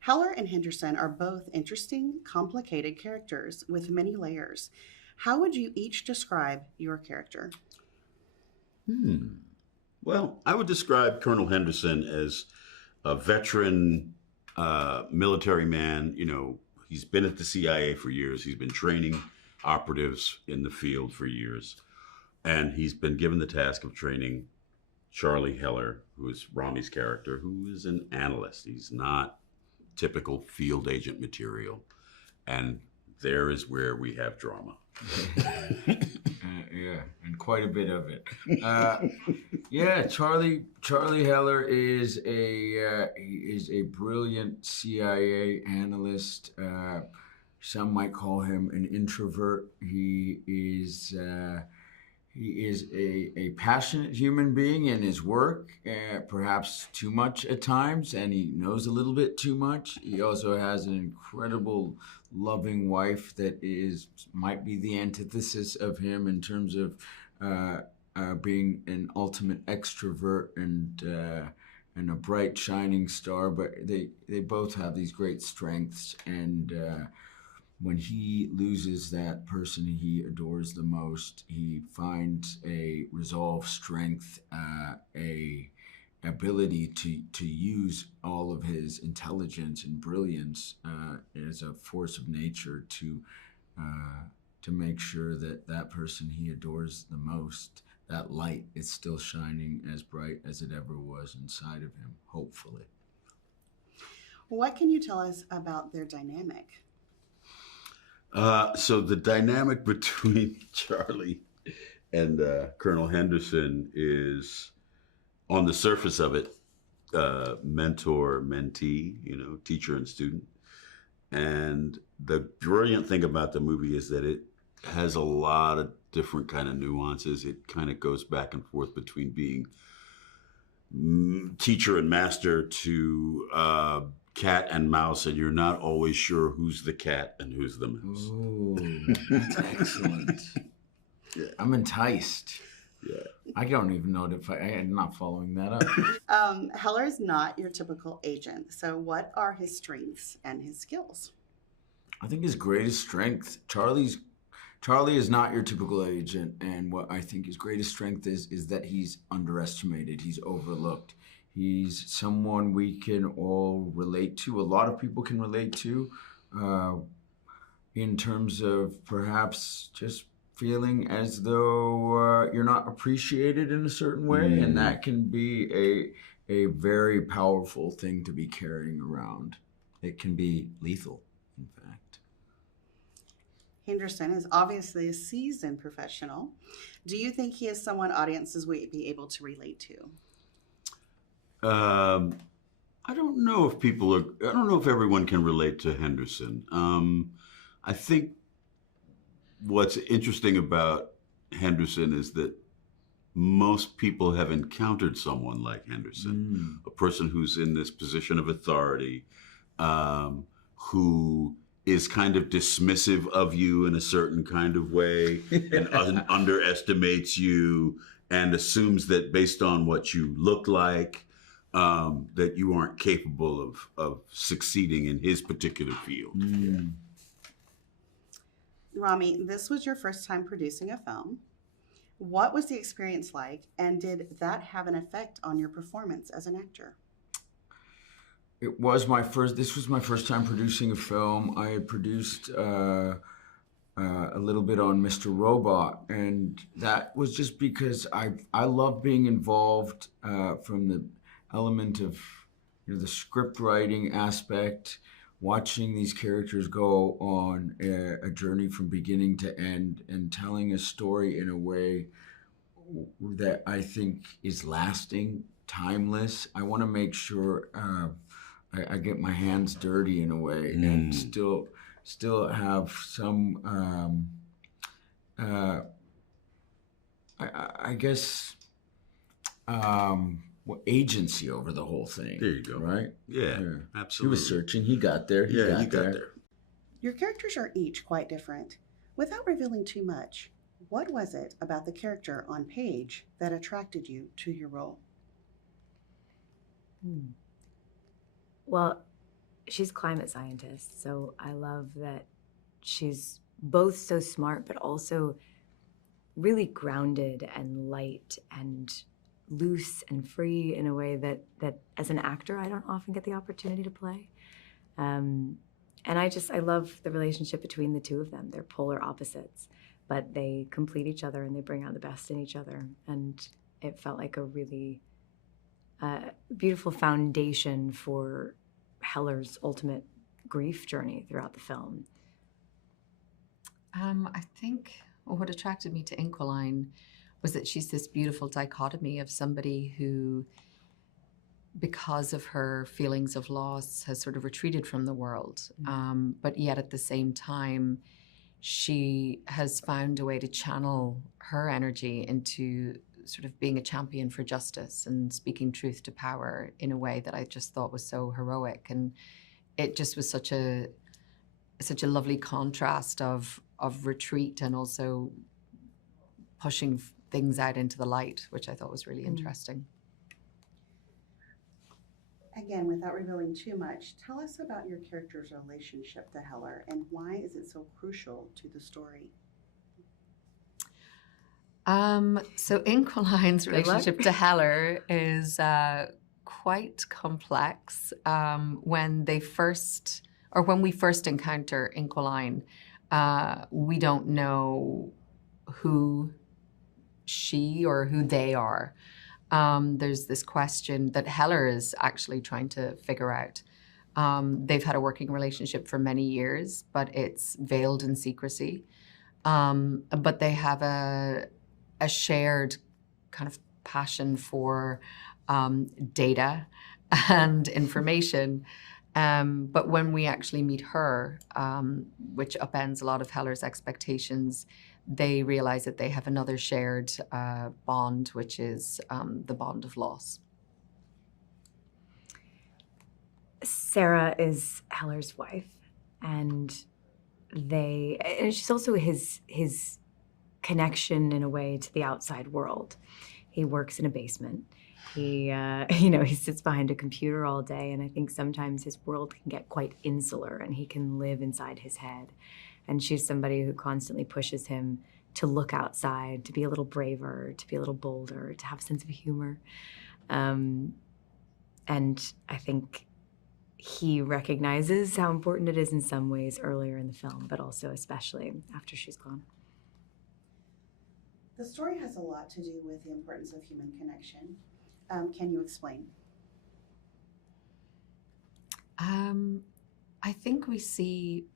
Heller and Henderson are both interesting, complicated characters with many layers. How would you each describe your character? Well, I would describe Colonel Henderson as a veteran military man. You know, he's been at the CIA for years. He's been training operatives in the field for years. And he's been given the task of training Charlie Heller, who is Rami's character, who is an analyst. He's not typical field agent material. And there is where we have drama. Yeah, and quite a bit of it. Yeah, Charlie Heller is a brilliant CIA analyst. Some might call him an introvert. He is a passionate human being in his work, perhaps too much at times, and he knows a little bit too much. He also has an incredible, loving wife that might be the antithesis of him in terms of being an ultimate extrovert and a bright, shining star. But they both have these great strengths, and when he loses that person he adores the most, he finds a resolve, strength, a ability to use all of his intelligence and brilliance as a force of nature to make sure that that person he adores the most, that light is still shining as bright as it ever was inside of him, hopefully. What can you tell us about their dynamic? So the dynamic between Charlie and Colonel Henderson is, on the surface of it, mentor, mentee, teacher and student. And the brilliant thing about the movie is that it has a lot of different kind of nuances. It kind of goes back and forth between being teacher and master to cat and mouse, and you're not always sure who's the cat and who's the mouse. Ooh, that's excellent. Yeah. I'm enticed. Yeah. I don't even know if I'm not following that up. Heller is not your typical agent. So, what are his strengths and his skills? I think his greatest strength, Charlie is not your typical agent, and what I think his greatest strength is that he's underestimated, he's overlooked. He's someone we can all relate to. A lot of people can relate to, in terms of perhaps just feeling as though you're not appreciated in a certain way, and that can be a very powerful thing to be carrying around. It can be lethal, in fact. Henderson is obviously a seasoned professional. Do you think he is someone audiences would be able to relate to? I don't know if everyone can relate to Henderson. I think what's interesting about Henderson is that most people have encountered someone like Henderson, a person who's in this position of authority, who is kind of dismissive of you in a certain kind of way and underestimates you and assumes that based on what you look like, that you aren't capable of succeeding in his particular field. Rami, this was your first time producing a film. What was the experience like, and did that have an effect on your performance as an actor? This was my first time producing a film. I had produced a little bit on Mr. Robot, and that was just because I love being involved from the element of the script writing aspect, watching these characters go on a journey from beginning to end and telling a story in a way that I think is lasting, timeless. I want to make sure I get my hands dirty in a way and still have some I guess agency over the whole thing. There you go. Right? Yeah, absolutely. He was searching. He got there. He got there. Your characters are each quite different. Without revealing too much, what was it about the character on page that attracted you to your role? Well, she's a climate scientist, so I love that she's both so smart, but also really grounded and light and loose and free in a way that as an actor I don't often get the opportunity to play. And I love the relationship between the two of them. They're polar opposites, but they complete each other and they bring out the best in each other. And it felt like a really beautiful foundation for Heller's ultimate grief journey throughout the film. I think what attracted me to Inquilline was that she's this beautiful dichotomy of somebody who, because of her feelings of loss, has sort of retreated from the world. But yet at the same time, she has found a way to channel her energy into sort of being a champion for justice and speaking truth to power in a way that I just thought was so heroic. And it just was such a lovely contrast of retreat and also pushing things out into the light, which I thought was really interesting. Again, without revealing too much, tell us about your character's relationship to Heller and why is it so crucial to the story? So Inquilline's relationship to Heller is quite complex. When we first encounter Inquilline, we don't know who she or who they are. There's this question that Heller is actually trying to figure out. They've had a working relationship for many years, but it's veiled in secrecy. But they have a shared kind of passion for data and information. But when we actually meet her, which upends a lot of Heller's expectations, they realize that they have another shared bond, which is the bond of loss. Sarah is Heller's wife, and she's also his connection in a way to the outside world. He works in a basement. He he sits behind a computer all day, and I think sometimes his world can get quite insular, and he can live inside his head. And she's somebody who constantly pushes him to look outside, to be a little braver, to be a little bolder, to have a sense of humor. And I think he recognizes how important it is in some ways earlier in the film, but also especially after she's gone. The story has a lot to do with the importance of human connection. Can you explain? I think we see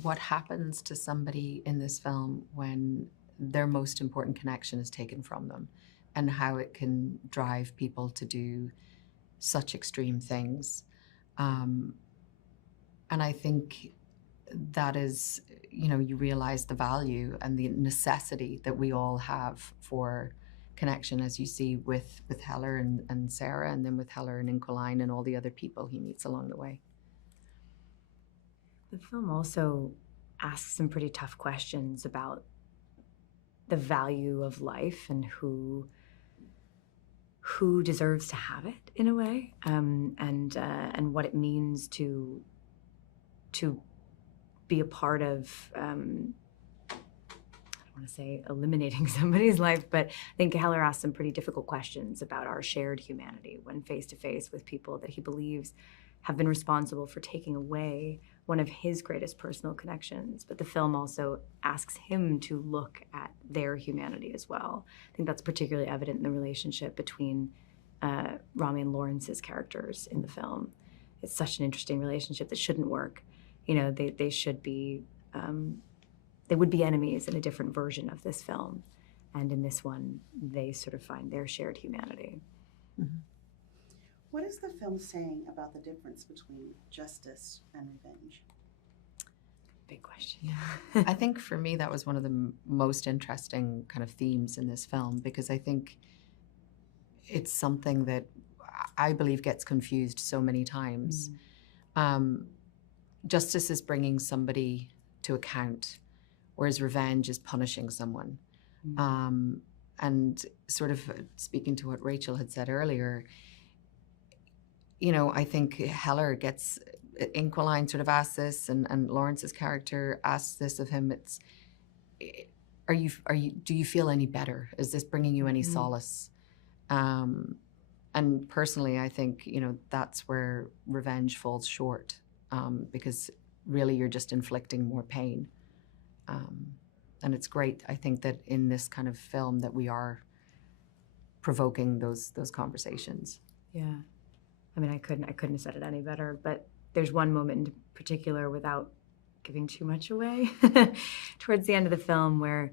what happens to somebody in this film when their most important connection is taken from them, and how it can drive people to do such extreme things. And I think that is, you realize the value and the necessity that we all have for connection, as you see with Heller and Sarah, and then with Heller and Inquilline and all the other people he meets along the way. The film also asks some pretty tough questions about the value of life and who deserves to have it in a way, and what it means to be a part of. I don't want to say eliminating somebody's life, but I think Heller asked some pretty difficult questions about our shared humanity when face to face with people that he believes have been responsible for taking away one of his greatest personal connections. But the film also asks him to look at their humanity as well. I think that's particularly evident in the relationship between Rami and Laurence's characters in the film. It's such an interesting relationship that shouldn't work. They should be, they would be enemies in a different version of this film. And in this one, they sort of find their shared humanity. Mm-hmm. What is the film saying about the difference between justice and revenge? Big question. Yeah. I think for me, that was one of the most interesting kind of themes in this film, because I think it's something that I believe gets confused so many times. Justice is bringing somebody to account, whereas revenge is punishing someone. And sort of speaking to what Rachel had said earlier, I think Heller Inquilline sort of asks this, and Laurence's character asks this of him. It's, do you feel any better? Is this bringing you any solace? And personally, I think, that's where revenge falls short, because really you're just inflicting more pain. And it's great, I think, that in this kind of film that we are provoking those conversations. Yeah. I mean, I couldn't have said it any better, but there's one moment in particular, without giving too much away, towards the end of the film, where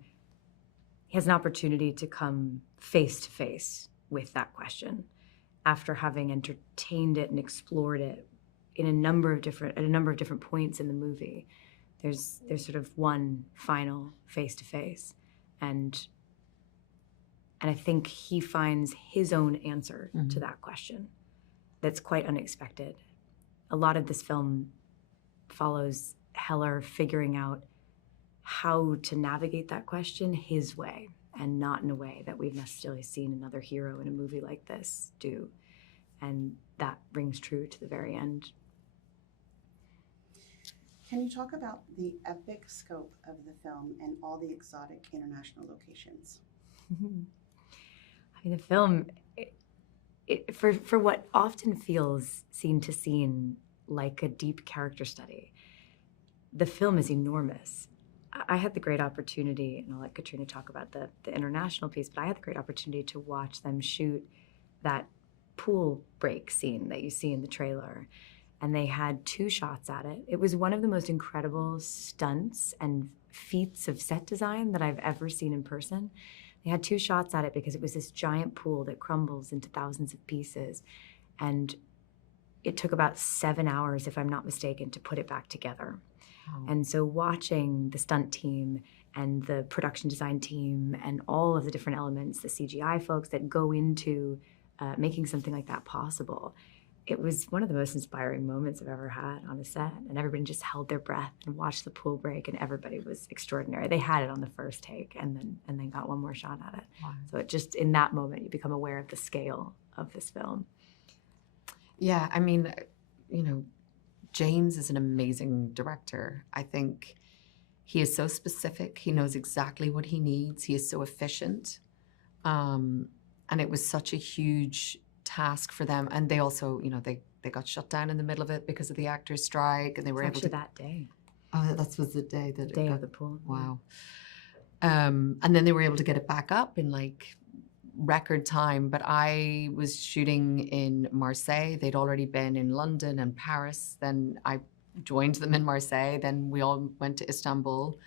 he has an opportunity to come face to face with that question after having entertained it and explored it at a number of different points in the movie. There's sort of one final face to face, and I think he finds his own answer to that question that's quite unexpected. A lot of this film follows Heller figuring out how to navigate that question his way, and not in a way that we've necessarily seen another hero in a movie like this do. And that rings true to the very end. Can you talk about the epic scope of the film and all the exotic international locations? I mean, the film, for what often feels scene to scene like a deep character study, the film is enormous. I had the great opportunity, and I'll let Caitriona talk about the international piece, but I had the great opportunity to watch them shoot that pool break scene that you see in the trailer. And they had 2 shots at it. It was one of the most incredible stunts and feats of set design that I've ever seen in person. They had 2 shots at it because it was this giant pool that crumbles into thousands of pieces. And it took about 7 hours, if I'm not mistaken, to put it back together. Oh. And so watching the stunt team and the production design team and all of the different elements, the CGI folks that go into making something like that possible, it was one of the most inspiring moments I've ever had on a set. And everybody just held their breath and watched the pool break, and everybody was extraordinary. They had it on the first take and then got one more shot at it. Wow. So it just, in that moment, you become aware of the scale of this film. Yeah, I mean, James is an amazing director. I think he is so specific. He knows exactly what he needs. He is so efficient. And it was such a huge task for them. And they also, they got shut down in the middle of it because of the actors' strike, and they were able to... that day. Oh, that was the day that... The day of the pool. Wow. And then they were able to get it back up in record time. But I was shooting in Marseille. They'd already been in London and Paris. Then I joined them in Marseille. Then we all went to Istanbul.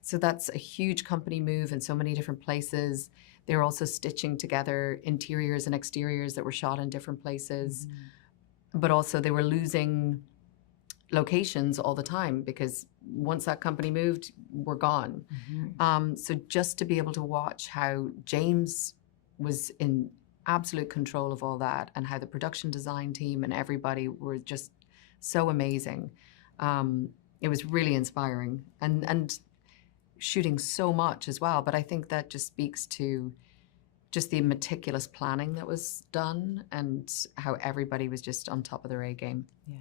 So that's a huge company move in so many different places. They were also stitching together interiors and exteriors that were shot in different places. But also they were losing locations all the time because once that company moved, we're gone. So just to be able to watch how James was in absolute control of all that, and how the production design team and everybody were just so amazing. It was really inspiring. And shooting so much as well, but I think that just speaks to just the meticulous planning that was done and how everybody was just on top of their A game. Yeah.